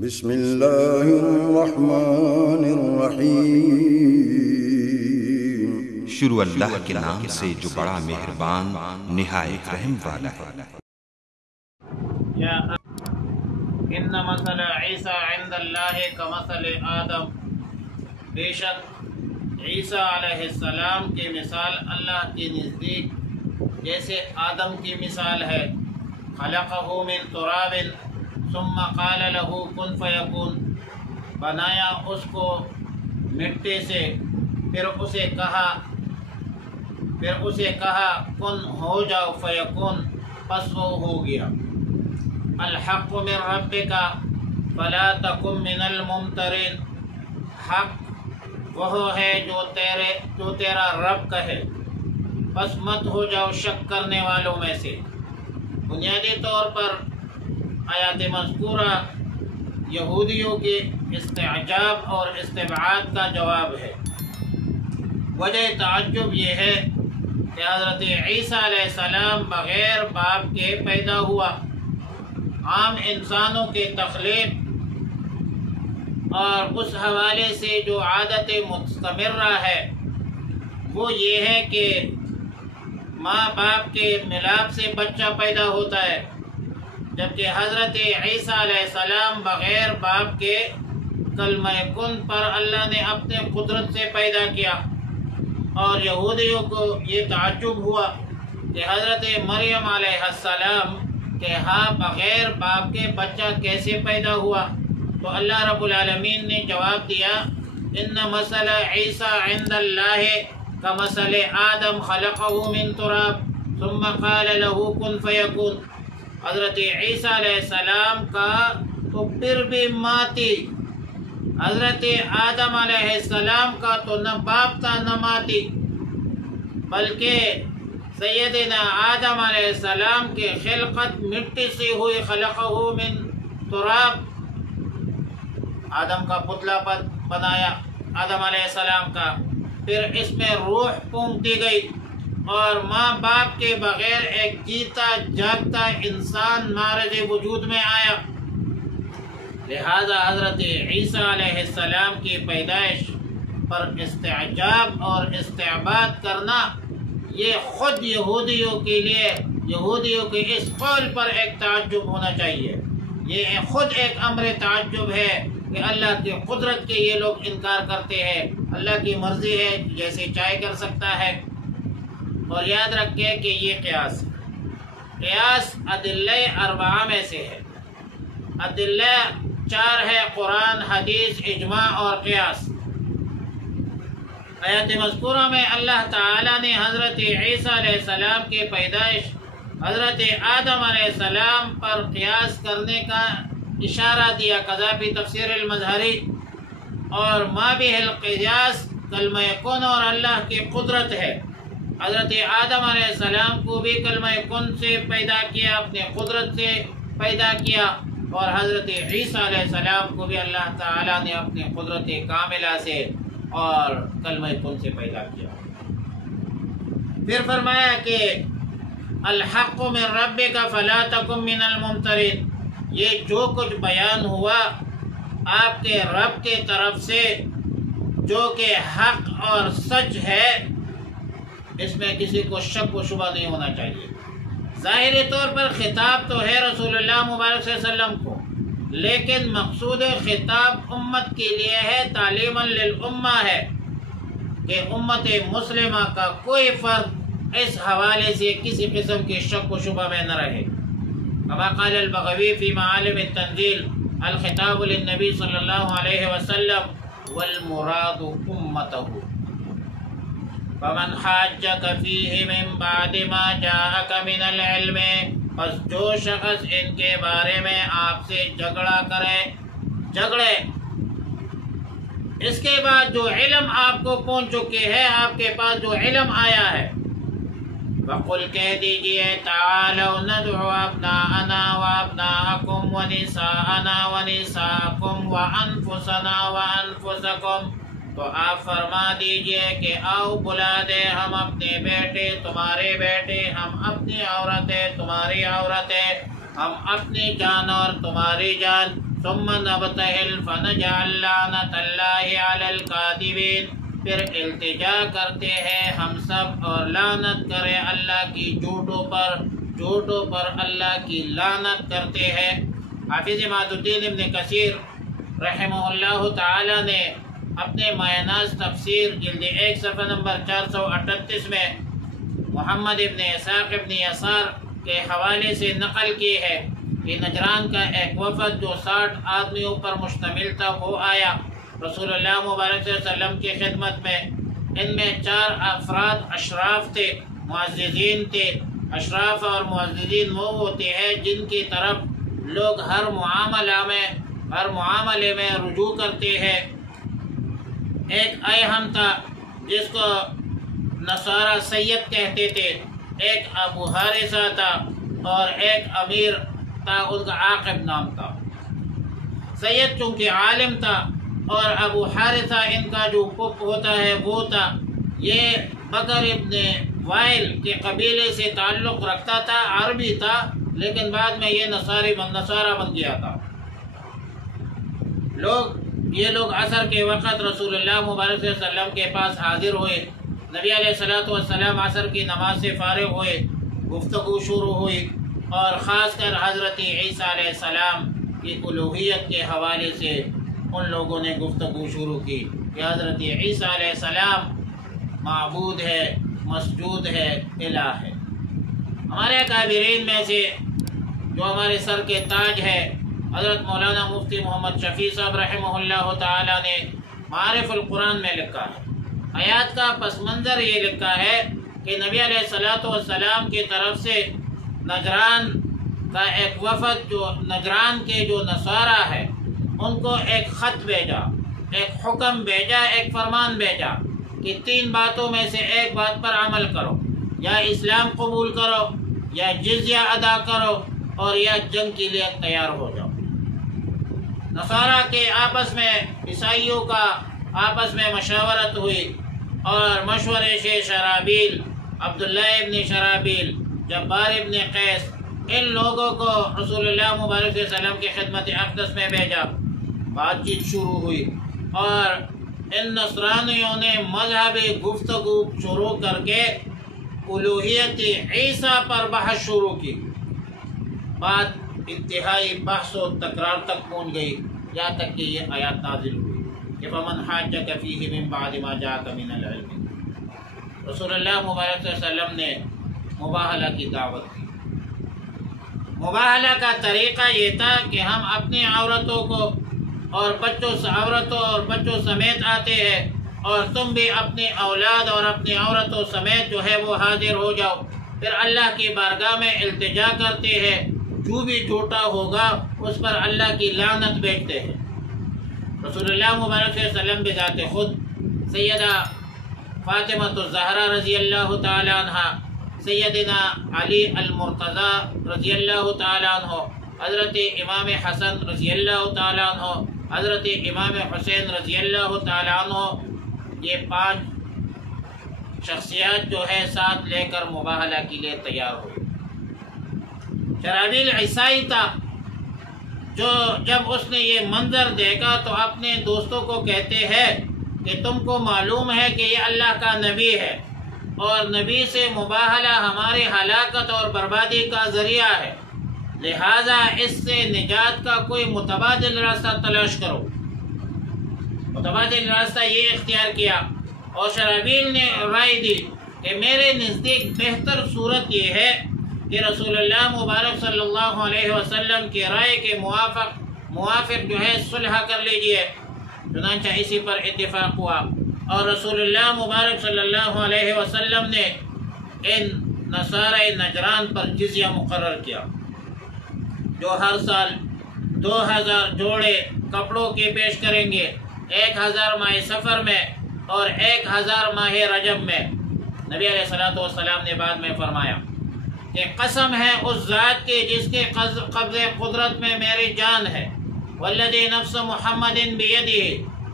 بسم اللہ الرحمن الرحیم۔ شروع اللہ کے نام سے جو بڑا مہربان نہایت رحم والا ہے۔ ان مثل عیسیٰ عند اللہ کمثل آدم، بے شک عیسیٰ علیہ السلام کی مثال اللہ کے نزدیک جیسے آدم کی مثال ہے۔ خلقہ من تراب ثم قال له کن فیکون، بنایا اس کو مٹی سے، پھر اسے کہا کن ہو جاؤ، فیکون پس وہ ہو گیا۔ الحق من ربک فلا تکن من الممترین، حق وہ ہے جو تیرا رب کہے، بس مت ہو جاؤ شک کرنے والوں میں سے۔ بنیادی طور پر آیات مذکورہ یہودیوں کے استعجاب اور استبعاد کا جواب ہے۔ وجہ تعجب یہ ہے کہ حضرت عیسیٰ علیہ السلام بغیر باپ کے پیدا ہوا۔ عام انسانوں کے تخلیق اور اس حوالے سے جو عادت مستمرہ ہے وہ یہ ہے کہ ماں باپ کے ملاپ سے بچہ پیدا ہوتا ہے، جبکہ حضرت عیسیٰ علیہ السلام بغیر باپ کے کلمہ کن پر اللہ نے اپنے قدرت سے پیدا کیا۔ اور یہودیوں کو یہ تعجب ہوا کہ حضرت مریم علیہ السلام کہ ہاں بغیر باپ کے بچہ کیسے پیدا ہوا؟ تو اللہ رب العالمین نے جواب دیا، ان مثل عیسیٰ عند اللہ کمثل آدم خلقہ من تراب ثم قال له کن فیکون۔ حضرت عیسیٰ علیہ السلام کا تو پھر بھی ماں تھی، حضرت آدم علیہ السلام کا تو نہ باپ تھا نہ ماں تھی، بلکہ سیدنا آدم علیہ السلام کی خلقت مٹی سے ہوئی، خلقہ من تراب، آدم کا پتلا بنایا آدم علیہ السلام کا، پھر اس میں روح پھونک دی گئی اور ماں باپ کے بغیر ایک جیتا جاگتا انسان معرض وجود میں آیا۔ لہذا حضرت عیسیٰ علیہ السلام کی پیدائش پر استعجاب اور استعباد کرنا یہ خود یہودیوں کے لیے، یہودیوں کے اس قول پر ایک تعجب ہونا چاہیے۔ یہ خود ایک امر تعجب ہے کہ اللہ کی قدرت کے یہ لوگ انکار کرتے ہیں۔ اللہ کی مرضی ہے، جیسے چاہے کر سکتا ہے۔ اور یاد رکھیں کہ یہ قیاس ادلہ اربعہ میں سے ہے۔ ادلہ 4 ہے، قرآن، حدیث، اجماع اور قیاس۔ آیات مذکورہ میں اللہ تعالیٰ نے حضرت عیسیٰ علیہ السلام کی پیدائش حضرت آدم علیہ السلام پر قیاس کرنے کا اشارہ دیا، قذافی تفسیر المظہری، اور ما به القیاس کلمہ کن اور اللہ کی قدرت ہے۔ حضرت آدم علیہ السلام کو بھی کلمہ کن سے پیدا کیا، اپنے قدرت سے پیدا کیا، اور حضرت عیسیٰ علیہ السلام کو بھی اللہ تعالیٰ نے اپنے قدرت کاملہ سے اور کلمہ کن سے پیدا کیا۔ پھر فرمایا کہ الحق من ربک فلا تکن من الممترین، یہ جو کچھ بیان ہوا آپ کے رب کے طرف سے جو کہ حق اور سچ ہے، اس میں کسی کو شک و شبہ نہیں ہونا چاہیے۔ ظاہری طور پر خطاب تو ہے رسول اللہ مبارک صلی اللہ علیہ وسلم کو، لیکن مقصود خطاب امت کے لیے ہے، تعلیما للامہ ہے کہ امت مسلمہ کا کوئی فرد اس حوالے سے کسی قسم کی شک و شبہ میں نہ رہے۔ کما قال البغوی فی معالم التنزیل، الخطاب للنبی صلی اللہ علیہ وسلم والمراد امتہ، فمن حاجک فیہ من بعد ما جاءک من العلم، پس جو شخص ان کے بارے میں آپ سے جھگڑے اس کے بعد جو علم آپ کو پہنچ چکے ہے، آپ کے پاس جو علم آیا ہے، وَقُلْ کہہ دیجئے تعالوا ندعو ابناءنا وابناءکم ونساءنا ونساءکم وانفسنا وانفسکم، تو آپ فرما دیجئے کہ آؤ بلا دے ہم اپنے بیٹے تمہارے بیٹے، ہم اپنی عورتیں تمہاری عورتیں، ہم اپنی جان اور تمہاری جان، ثم نبتہل فنجعل لعنت اللہ علی الکاذبین، پھر التجا کرتے ہیں ہم سب اور لعنت کرے اللہ کی جھوٹوں پر اللہ کی لعنت کرتے ہیں۔ حافظ عماد الدین ابن کثیر رحمہ اللہ تعالی نے اپنے ماہ ناز تفسیر جلد 1 صفحہ نمبر 438 میں محمد ابن اسحاق ابن یسار کے حوالے سے نقل کی ہے کہ نجران کا ایک وفد جو 60 آدمیوں پر مشتمل تھا وہ آیا رسول اللہ مبارک صلی اللہ علیہ وسلم کی خدمت میں۔ ان میں 4 افراد اشراف تھے، معززین تھے۔ اشراف اور معززین وہ ہوتے ہیں جن کی طرف لوگ ہر معاملے میں رجوع کرتے ہیں۔ ایک ایہم تھا جس کو نصارہ سید کہتے تھے، ایک ابو حارثہ تھا اور ایک امیر تھا، ان کا عاقب نام تھا۔ سید چونکہ عالم تھا اور ابو حارثہ ان کا جو پھپھ ہوتا ہے وہ تھا۔ یہ بکر ابن وائل کے قبیلے سے تعلق رکھتا تھا، عربی تھا، لیکن بعد میں یہ نصارہ بن گیا تھا۔ یہ لوگ عصر کے وقت رسول اللہ مبارک صلی اللہ علیہ وسلم کے پاس حاضر ہوئے۔ نبی علیہ الصلوۃ والسلام عصر کی نماز سے فارغ ہوئے، گفتگو شروع ہوئی اور خاص کر حضرت عیسیٰ علیہ السلام کی الوہیت کے حوالے سے ان لوگوں نے گفتگو شروع کی کہ حضرت عیسیٰ علیہ السلام معبود ہے، مسجود ہے، الہ ہے۔ ہمارے اکابرین میں سے جو ہمارے سر کے تاج ہے حضرت مولانا مفتی محمد شفیع صاحب رحمہ اللہ تعالی نے معارف القرآن میں لکھا ہے، آیات کا پس منظر یہ لکھا ہے کہ نبی علیہ الصلوۃ والسلام کی طرف سے نجران کا ایک وفد جو نجران کے جو نصارہ ہے ان کو ایک خط بھیجا، ایک حکم بھیجا، ایک فرمان بھیجا کہ 3 باتوں میں سے ایک بات پر عمل کرو، یا اسلام قبول کرو، یا جزیہ ادا کرو، اور یا جنگ کے لیے تیار ہو جاؤ۔ نصارہ کے آپس میں، عیسائیوں کا آپس میں مشاورت ہوئی اور مشورے سے شرابیل، عبداللہ ابن شرابیل، جبار ابن قیس، ان لوگوں کو رسول اللہ مبارک صلی اللہ علیہ وسلم کی خدمت اقدس میں بھیجا۔ بات چیت شروع ہوئی اور ان نصرانیوں نے مذہبی گفتگو شروع کر کے الوہیت عیسیٰ پر بحث شروع کی۔ بات انتہائی بحث و تکرار تک پہنچ گئی، یہاں تک کہ یہ آیات نازل ہوئی کہ فَمَنْ حَاجَّكَ فِيهِ مِنْ بَعْدِ مَا جَاءَكَ مِنَ الْعِلْمِ۔ رسول اللہ مبارک صلی اللہ علیہ وسلم نے مباہلہ کی دعوت دی۔ مباہلہ کا طریقہ یہ تھا کہ ہم اپنی عورتوں اور بچوں سمیت آتے ہیں اور تم بھی اپنی اولاد اور اپنی عورتوں سمیت جو ہے وہ حاضر ہو جاؤ، پھر اللہ کی بارگاہ میں التجا کرتے ہیں، جو بھی جھوٹا ہوگا اس پر اللہ کی لعنت بیچتے ہیں۔ رسول اللہ مبارک صلی اللہ علیہ وسلم بذات خود سیدہ فاطمہ الزہرا رضی اللہ تعالی عنہ، سیدنا علی المرتضی رضی اللہ تعالی عنہ، حضرت امام حسن رضی اللہ تعالی عنہ، حضرت امام حسین رضی اللہ تعالی عنہ، یہ 5 شخصیات جو ہے ساتھ لے کر مباہلہ کے لیے تیار ہوئی۔ شرابیل عیسائی تھا، جو جب اس نے یہ منظر دیکھا تو اپنے دوستوں کو کہتے ہیں کہ تم کو معلوم ہے کہ یہ اللہ کا نبی ہے اور نبی سے مباہلہ ہماری ہلاکت اور بربادی کا ذریعہ ہے، لہذا اس سے نجات کا کوئی متبادل راستہ تلاش کرو۔ متبادل راستہ یہ اختیار کیا اور شرابیل نے رائے دی کہ میرے نزدیک بہتر صورت یہ ہے کہ رسول اللہ مبارک صلی اللہ علیہ وسلم کی رائے کے موافق جو ہے صلح کر لیجئے۔ چنانچہ اسی پر اتفاق ہوا اور رسول اللہ مبارک صلی اللہ علیہ وسلم نے ان نصارہ نجران پر جزیہ مقرر کیا، جو ہر سال 2000 جوڑے کپڑوں کے پیش کریں گے، 1000 ماہ سفر میں اور 1000 ماہ رجب میں۔ نبی علیہ الصلوۃ والسلام نے بعد میں فرمایا کہ قسم ہے اس ذات کی جس کے قبض قدرت میں میری جان ہے، والذی نفس محمد بیدہ،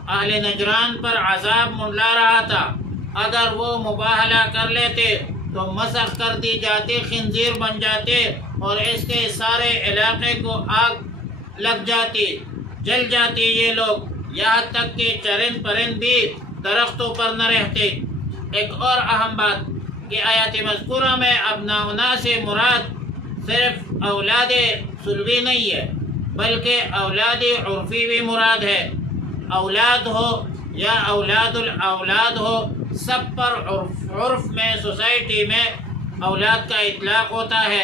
اہل نجران پر عذاب منڈلا رہا تھا، اگر وہ مباہلہ کر لیتے تو مسخ کر دی جاتی، خنزیر بن جاتے اور اس کے سارے علاقے کو آگ لگ جاتی، جل جاتی یہ لوگ، یہاں تک کہ چرند پرند بھی درختوں پر نہ رہتے۔ ایک اور اہم بات کہ آیات مذکورہ میں ابناؤنا سے مراد صرف اولاد سلبی نہیں ہے، بلکہ اولاد عرفی بھی مراد ہے۔ اولاد ہو یا اولاد الاولاد ہو، سب پر عرف میں، سوسائٹی میں اولاد کا اطلاق ہوتا ہے۔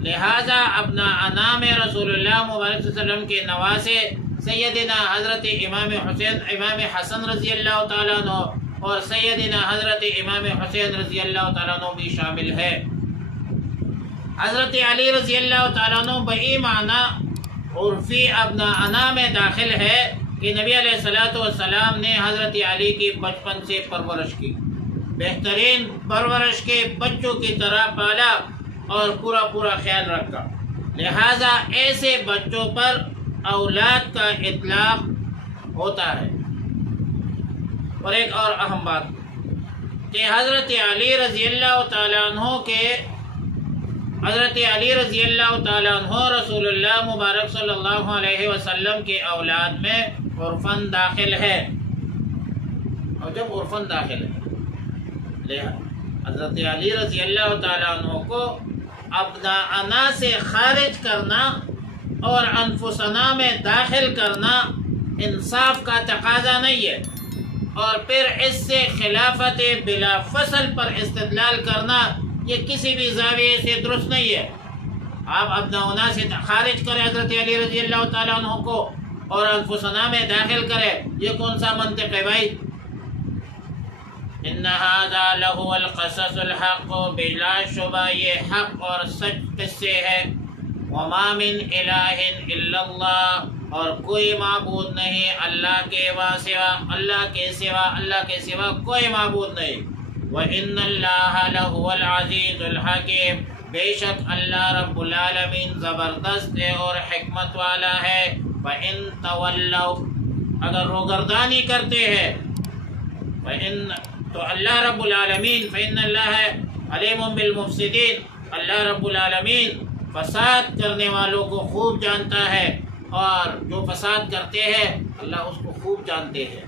لہذا ابناءنا میں رسول اللہ مبارک صلی اللہ علیہ وسلم کے نواسے سیدنا حضرت امام حسن رضی اللہ تعالیٰ عنہ اور سیدنا حضرت امام حسین رضی اللہ تعالیٰ عنہ بھی شامل ہے۔ حضرت علی رضی اللہ تعالیٰ عنہ بئی معنی عرفی ابناءنا میں داخل ہے کہ نبی علیہ السلام نے حضرت علی کی بچپن سے پرورش کی، بہترین پرورش کے بچوں کی طرح پالا اور پورا خیال رکھا۔ لہذا ایسے بچوں پر اولاد کا اطلاق ہوتا ہے۔ اور ایک اور اہم بات کہ حضرت علی رضی اللہ تعالیٰ عنہ رسول اللہ مبارک صلی اللہ علیہ وسلم کے اولاد میں عرفاً داخل ہے، اور جب عرفاً داخل ہے حضرت علی رضی اللہ تعالیٰ عنہ کو ابناءنا سے خارج کرنا اور انفسنا میں داخل کرنا انصاف کا تقاضا نہیں ہے، اور پھر اس سے خلافت بلا فصل پر استدلال کرنا یہ کسی بھی زاویے سے درست نہیں ہے۔ آپ ابناؤنا سے خارج کریں حضرت علی رضی اللہ تعالیٰ عنہ کو اور انفسنا میں داخل کریں، یہ کون سا منطق ہے بھائی؟ ان ھذا لہو القصص الحق، بلا شبہ یہ حق اور سچ قصے ہے۔ وما من الہ الا اللہ، اور کوئی معبود نہیں اللہ کے سوا کوئی معبود نہیں۔ وان اللہ لہو العزیز الحکیم، بے شک اللہ رب العالمین زبردست ہے اور حکمت والا ہے۔ وان تولوا، اگر روگردانی کرتے ہیں، تو اللہ رب العالمین فإن اللہ علیم بالمفسدین، اللہ رب العالمین فساد کرنے والوں کو خوب جانتا ہے، اور جو فساد کرتے ہیں اللہ اس کو خوب جانتے ہیں۔